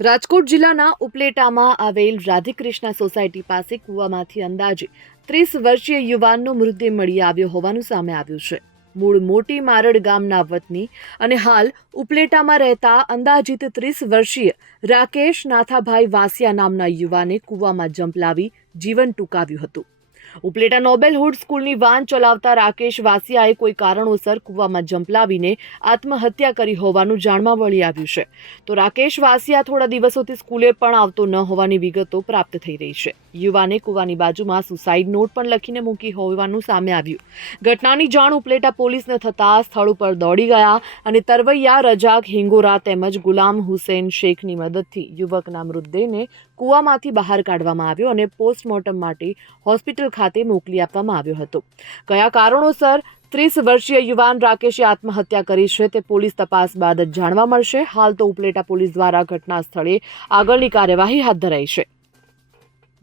રાજકોટ જિલ્લાના ઉપલેટામાં આવેલ રાધેકૃષ્ણ સોસાયટી પાસે કૂવામાંથી અંદાજે ત્રીસ વર્ષીય યુવાનનો મૃતદેહ મળી આવ્યો હોવાનું સામે આવ્યું છે. મૂળ મોટી મારડ ગામના વતની અને હાલ ઉપલેટામાં રહેતા અંદાજિત ત્રીસ વર્ષીય રાકેશ નાથાભાઈ વાસિયા નામના યુવાને કૂવામાં જંપ લાવી જીવન ટૂંકાવ્યું હતું. ઉપલેટા નોબેલ હુડ સ્કૂલની વાન ચલાવતા રાકેશ વાસિયાએ કોઈ કારણોસર કૂવામાં જંપલાવીને આત્મહત્યા કરી હોવાનું જાણવા મળી આવ્યું છે. તો રાકેશ વાસિયા થોડા દિવસોથી સ્કૂલે પણ આવતો ન હોવાની વિગતો પ્રાપ્ત થઈ રહી છે. યુવાને કૂવાની બાજુમાં સુસાઇડ નોટ પણ લખીને મૂકી હોવાનું સામે આવ્યું. ઘટનાની જાણ ઉપલેટા પોલીસને થતાં સ્થળ ઉપર દોડી ગયા અને તરવૈયા, રજાક, હિંગોરા તેમજ ગુલામ હુસેન શેખની મદદથી યુવકના મૃતદેહને કૂવામાંથી બહાર કાઢવામાં આવ્યો અને પોસ્ટમોર્ટમ માટે હોસ્પિટલ ખાતે મોકલી આપવામાં આવ્યો હતો. કયા કારણોસર ત્રીસ વર્ષીય યુવાન રાકેશે આત્મહત્યા કરી છે તે પોલીસ તપાસ બાદ જ જાણવા મળશે. હાલ તો ઉપલેટા પોલીસ દ્વારા ઘટના સ્થળે આગળની કાર્યવાહી હાથ ધરાઈ છે.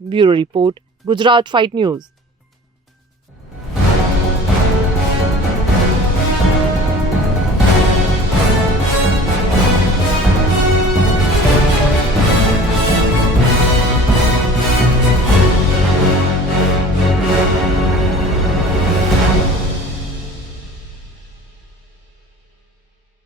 Bureau report, Gujarat fight news.